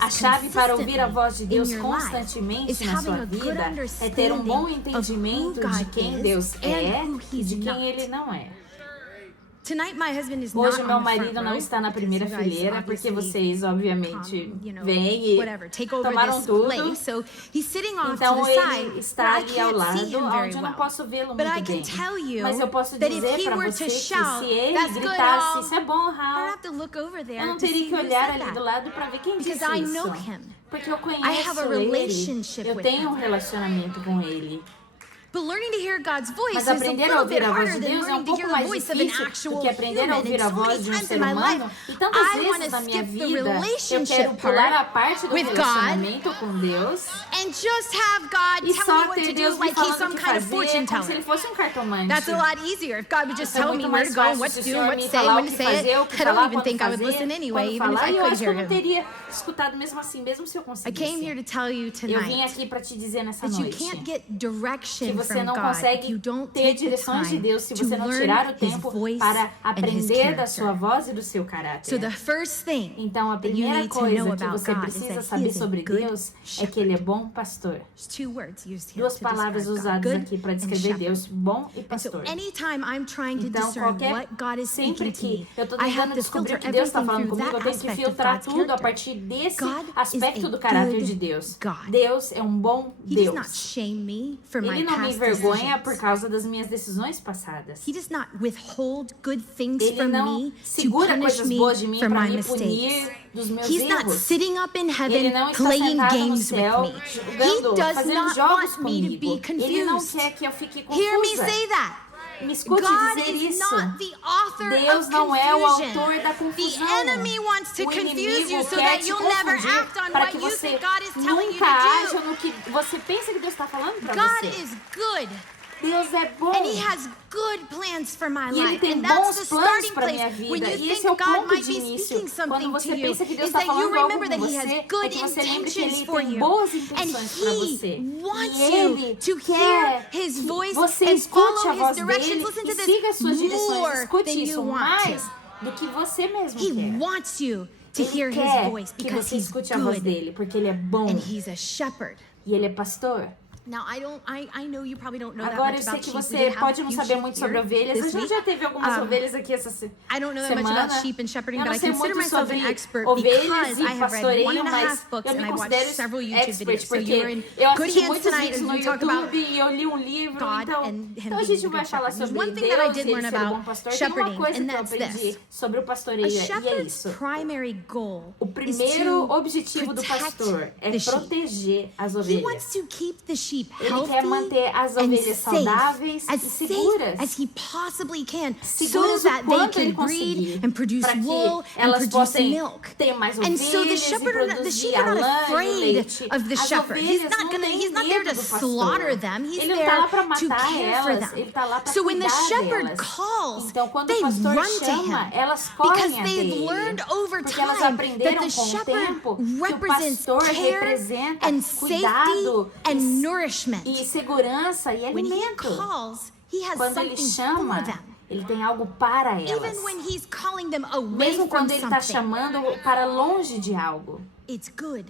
A chave para ouvir a voz de Deus constantemente na sua vida é ter um bom entendimento de quem Deus é e de quem Ele não é. Hoje meu marido não está na primeira fileira porque vocês obviamente vêm e tomaram tudo. Então ele está ali ao lado, onde eu não posso vê-lo muito bem. Mas eu posso dizer para você que se ele gritasse, isso é bom, Hal, eu não teria que olhar ali do lado para ver quem disse isso. Porque eu conheço ele, eu tenho um relacionamento com ele. Mas aprender a ouvir a voz de Deus é um pouco mais difícil do que aprender a ouvir a voz de um ser humano. E tantas vezes na minha vida eu quero pular a parte do relacionamento com Deus e só ter Deus me falando o que fazer, como se ele fosse um cartomante. That's a lot easier if God would just Isso é tell muito me where mais to go and fácil what se to o do Senhor and what me to say, falar when o to que say fazer, o it. que I don't falar, even quando think I would fazer, listen anyway, quando even if falar. I E eu could acho que hear eu não him. teria escutado mesmo assim, mesmo se eu I came here conseguisse. to tell you Eu vim tonight aqui para te dizer nessa that you noite can't get que direction você from não God if consegue you don't ter take the direções de time Deus se to você não tirar o learn His tempo voice para and His aprender da sua character. voz e do seu So caráter. the first thing Então, a that you primeira need to know coisa que about você God is precisa that He saber is a sobre good Deus é que Ele é bom pastor. There's two words used here Duas to palavras describe God, usadas good aqui para and descrever shepherd. Deus, bom e And so pastor. anytime I'm trying to Então, discern what God is sempre speaking to me, que eu estou I have tentando to descobrir filter o que Deus está everything falando through comigo, that eu tenho que aspect of filtrar God's tudo a character. partir desse God is aspecto a do caráter good de Deus. God. Deus é um bom He does not Deus. shame me for my Ele não me past envergonha por decisions. causa das minhas decisões passadas. He does not withhold good things Ele from não me to segura punish coisas me boas de mim for para my me mistakes. punir dos meus He's not erros. sitting up in Ele heaven não está playing sentado no games céu, with me. He jogando, does fazendo not jogos want me to be comigo. Ele não confused. quer que eu fique Hear me confusa. say that. Me escute God dizer is isso. not the author Deus of não é o confusion. autor da The confusão. enemy wants to O confuse inimigo you so quer that te you'll never confundir act on para what que you você think God is telling you nunca to haja do. no que você pensa que Deus está falando para God você. is good. Deus é bom. And He has good plans for my E Ele life. tem And that's bons the planos starting para minha place when vida. you E esse think é o God ponto might de be início. speaking Quando something você to you, pensa que Deus is está that you falando algo remember com that He você, has é good que você lembre que intentions Ele for tem you. boas And intenções para você. He wants E you Ele to quer hear His que voice você and escute follow a His voz directions. dele Listen e to siga as suas this, direções. more Escute than isso you want mais to. do que você mesmo He quer. wants you to Ele hear His quer voice que because você He's escute a voz good dele, porque Ele é bom and He's a shepherd. e Ele é pastor. Now, I know you probably don't know that Agora much eu sei about que sheep. We você did have pode a não few saber sheep muito sobre here ovelhas. A this gente week. já teve algumas ovelhas aqui essa I don't know that semana. much about sheep and shepherding, Eu but não I sei consider muito myself an sobre expert ovelhas because e I have read pastoreio, 1.5 mas books eu and me I watched considero several YouTube expert videos. So you're in porque eu good assisti hands muitos tonight vídeos as no we talk about YouTube e eu li um livro, God então and Him a being gente a vai good falar shepherd. There's sobre one thing that I Deus did e learn ele ser o bom about pastor. Tem uma shepherding, coisa and que eu that's aprendi this. sobre o A pastoreio e é shepherd's isso. primary goal O is primeiro to objetivo do protect pastor é the sheep. proteger as He ovelhas. wants to keep the sheep Ele healthy quer manter as and ovelhas safe, saudáveis as e safe seguras. as he possibly can, so Seguras o that they quanto ele can breed conseguir, and produce para que wool and elas produce possam milk. ter mais And so the ovelhas e shepherd, the produzir sheep are a not lã e o afraid leite. of the As shepherd. He's ovelhas not não gonna. têm He's not there medo to do pastor. slaughter them. He's Ele não está there lá para to matar care for elas. them. Ele está lá para So when the cuidar shepherd delas. calls, Então quando they o pastor run to chama, him elas because correm até they've ele. learned over Porque elas time that aprenderam the com o shepherd tempo que o represents pastor care representa and cuidado safety and nourishment. e segurança e When he alimento. calls, he has Quando ele something chama, for them. ele tem algo para elas. Even when he's calling them away Mesmo from quando ele está something, chamando para longe de algo. it's good.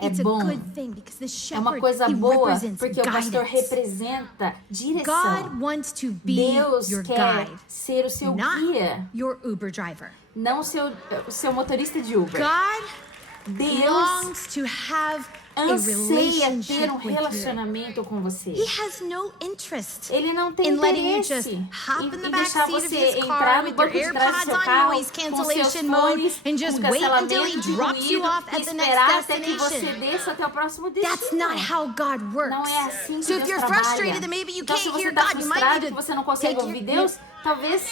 É It's a bom. good thing because the É uma shepherd, coisa he boa, represents porque o pastor guidance. representa direção. God wants to be Deus your quer guide, ser o seu not guia, your Uber driver. não o seu motorista de Uber. God Deus longs to have a anseia relationship ter um with you. relacionamento com você. He has no interest Ele não tem in letting you interesse just hop in the em back deixar seat of você his entrar car no with your banco de trás do AirPods seu on carro noise com seus cancellation mode fones, and just com wait until he cancelamento de drops you ruído off e at the esperar next até que você destination. desça até o próximo destino. That's not how God works. Não é assim que So if Deus you're trabalha. frustrated that maybe you Então, se can't você hear está God, you might frustrado need que to você não consegue take ouvir your... Deus, talvez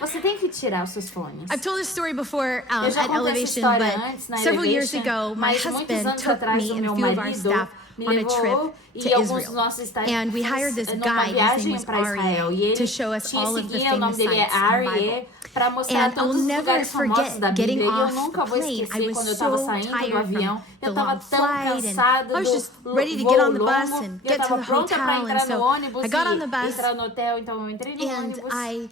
você tenha que tirar os seus fones. I've told this story before Eu já at contei essa Elevation, história but antes na several years Elevation, ago, my mas muitos husband anos took atrás me o and a meu few of our marido staff me on a levou trip e to alguns dos Israel. nossos staff And we hired this numa guide, his name viagem was para Israel e Aryeh, ele to show us tinha all of the seguia, o nome famous dele é sites in the Aryeh, Bible. para mostrar And I'll todos os never lugares famosos forget da getting Bíblia. E eu off nunca the vou plane. I esquecer was quando eu estava so saindo do tired avião. from Eu the estava long tão flight, cansada and I was do just ready to voo get on the longo. bus and Eu get to estava the pronta para hotel, entrar and so no ônibus I got on e the bus, entrar no hotel, então eu entrei no and ônibus. I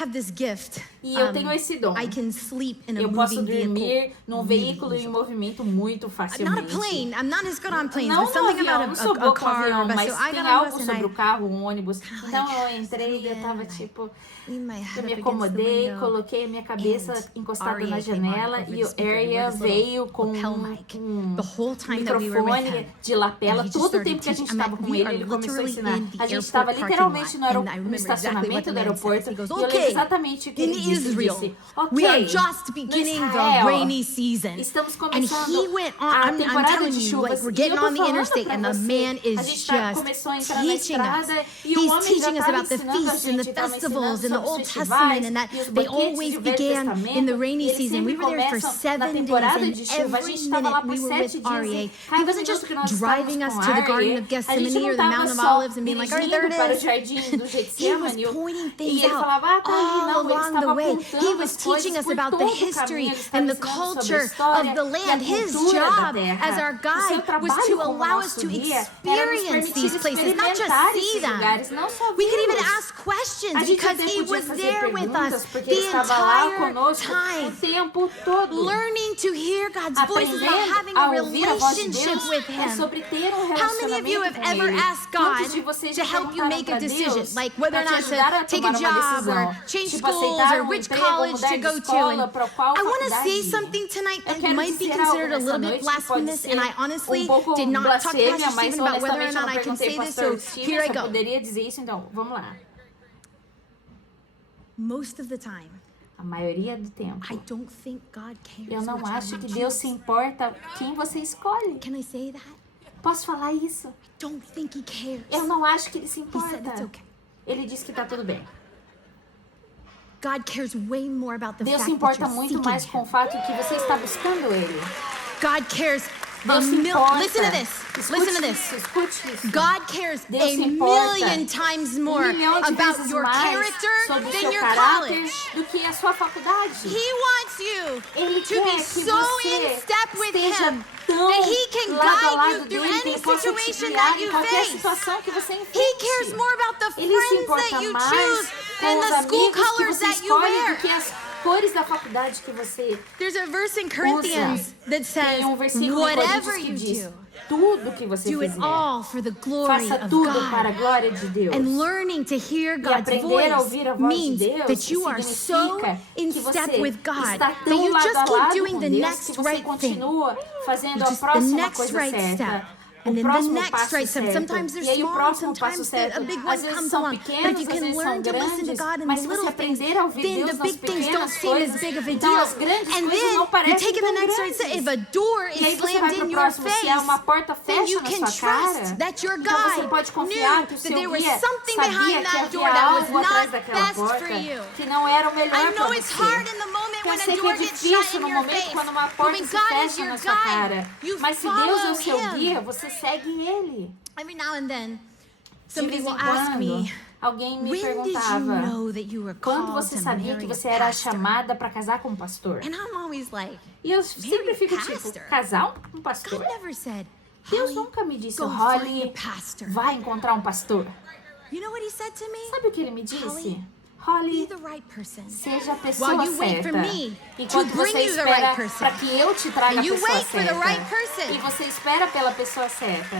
have this gift. E eu tenho esse dom. I can sleep in a Eu posso moving dormir vehicle. num veículo em movimento muito Not a facilmente. plane. I'm not as good on planes, Não but no something avião, não about sou a boa com car. avião, But mas so I tem got on algo bus and sobre I o carro, o ônibus. Então eu like, entrei e eu settled tava in, tipo... lean my head Eu me up against the acomodei, window. coloquei a minha cabeça And encostada Arya na came on janela over e the o speaker Arya with this veio little com lapel mic. um The whole time that we were with microfone him. de lapela. And he just Todo o started tempo que a gente teaching. estava com We ele, are ele começou a literally ensinar. in the A gente airport estava parking literalmente lot, no and I remember estacionamento exactly do what the man says. aeroporto He goes, e eu lembro "Okay, exatamente o que ele in disse. Ele Israel, disse, we are ok, just no beginning the Israel, rainy season." estamos And começando he went on, a I'm temporada telling de you, like, chuvas. we're E eu getting tô on the falando interstate, pra and the você, man is a gente just começou a entrar na teaching us. estrada e o He's homem já teaching us estava about the ensinando a feasts and the gente, estava festivals ensinando in the sobre os Old festivais Testament, and that e os they banquetes always do Velho began in the Testamento. rainy E eles season. We sempre were there for começam na 7 days, temporada and de chuva. A every gente estava lá minute por we were 7 with dias Arya. e He cada wasn't minuto just que nós driving estávamos us com to the Garden Arya, of a gente Gethsemane não or the estava Mount of só Olives and being like, "All right, there dirigindo it para o is." jardim do He was Getsemane pointing e things ele out falava, ah, tá ali, all não, ele along the estava way. He apontando was as teaching coisas us por about the todo o history caminho, ele estava and the ensinando sobre a culture história of the e a land. His cultura da job terra. as our O seu guide was trabalho to como allow us nosso to guia era nos experience permitir these places, not just experimentar see esses them. lugares, não só We could even vê-los. ask questions A gente because até he podia was fazer there with perguntas us porque the ele estava lá entire conosco time, o tempo todo. learning to hear God's voice is about Aprendendo having a a ouvir a voz de relationship Deus with é Him. sobre ter um How many of you relacionamento have com ever Ele. asked Quantos de God vocês to já help you perguntaram make a pra decision, Deus like whether or pra te not ajudar a to take tomar a uma job decisão? or change Tipo, schools aceitar or which emprego, college mudar to de go to? escola, And pra qual I want to faculdade say ir? something tonight Eu that quero might be dizer considered a algo little nessa bit noite que pode blasphemous, ser and I honestly pouco did not talk to blasfêmia, Pastor mas Stephen about whether or honestamente eu not não I can perguntei say ao this, pastor so Steven here I se eu go. poderia dizer isso, então vamos lá. Most of the time, A maioria do tempo, I don't think God cares eu não which acho one que you Deus choose. se importa quem você escolhe. Can I say that? Posso falar isso? I don't think He cares. Eu não acho que Ele se He said it's importa. okay. Ele disse que tá tudo bem. God cares way more about the Deus fact se that importa you're muito seeking mais com o Him. fato que você está buscando Ele. God cares Deus se importa. Listen to this. Escute Listen to isso, this. escute isso. God cares Deus a se importa million times more milhão de about vezes your mais character sobre o than seu your caráter college. do que a sua faculdade. He wants you Ele to quer be que so in você step with esteja Him tão that He can lado a guide lado you through dele, que any ele possa te situation guiar that em you qualquer face. situação que você He enfrente. cares more about the Ele se friends importa that you mais choose com than os the school amigos que colors você that you escolhe do wear. que as cores da faculdade que você There's a verse in Corinthians that says, tem versículo em whatever Coríntios que you diz do, tudo que você do it fizer, all for the glory faça of tudo para a God. glória de Deus. And learning to hear E God's aprender a voice ouvir a voz de means Deus that you are so significa in que step você with God está that tão you lado just a keep lado doing com the Deus next que você right thing. continua fazendo a Just the próxima next coisa right certa. step. O And then the próximo next passo right step. certo. Sometimes they're E aí o small, próximo passo sometimes certo. a big Às one vezes comes são along. But if pequenos, you às can vezes são learn to listen to grandes, God in mas the se você little things, aprender a ouvir then Deus the nas big things don't pequenas seem as coisas, big of a então deal. as grandes And coisas then não you parecem take it the tão next right step. If grandes. a door E aí is você vai slammed pro in your próximo, se é uma porta face, then fecha you na can sua cara, trust that your então você guide pode confiar knew que o that seu there was guia something sabia behind que that door havia that was algo atrás not daquela best porta for you. que não era o melhor I know para it's hard você. in the moment Eu when a sei que door é gets shut difícil in no your momento face. quando uma But porta when se God is fecha your na sua cara. guide, you Mas se Deus é o seu follow guia, Him. você segue Ele. Every now and then, De somebody vez will em ask quando, me, alguém me when did you perguntava know that you were quando called você to sabia marry que a você era pastor? chamada para casar com um pastor. And I'm always like, E eu sempre fico pastor? tipo, casar um pastor? God never said, Deus Holly, nunca me disse, go find Holly, a pastor. vai encontrar um pastor. You know what he said to me? Sabe o que ele me disse? Holly, Be Holly, the right person. seja a pessoa While you wait for certa. me Enquanto to bring você you the espera right person. para que eu te traga And a you pessoa wait for the certa. right person. E você espera pela pessoa certa.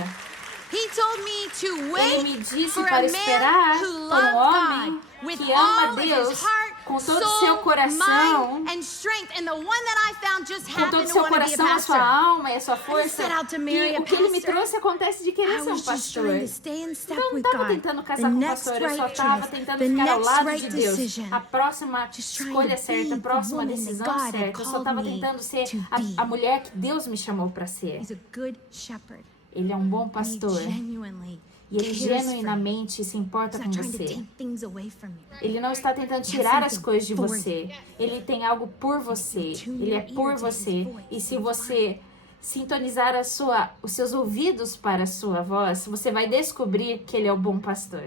He told me to Ele wait me disse for para a esperar man who por loved homem God with que ama all of Deus his heart, com todo o soul, seu coração, mind, and strength. And the one that I found just com todo happened o to seu want to be a coração, a sua pastor. alma e a sua I força. set out to marry E a o que ele me pastor. trouxe acontece de querer I ser um was just pastor. trying to stay in step Eu não with estava God. tentando The casar com um next pastor, eu só right estava choice, tentando the ficar ao next lado right de Deus. decision. A próxima Just trying escolha to certa, a be próxima the woman that decisão God had certa. Eu só called estava me tentando ser to be. a mulher que Deus me chamou para ser. He's a good shepherd. Ele é um bom And he pastor. genuinely E ele cares for you. genuinamente se importa He's com not trying to você. take things away from you. Ele não está tentando tirar as coisas de você. Ele tem algo por você. Ele é por você. E se você sintonizar os seus ouvidos para a sua voz, você vai descobrir que ele é o bom pastor.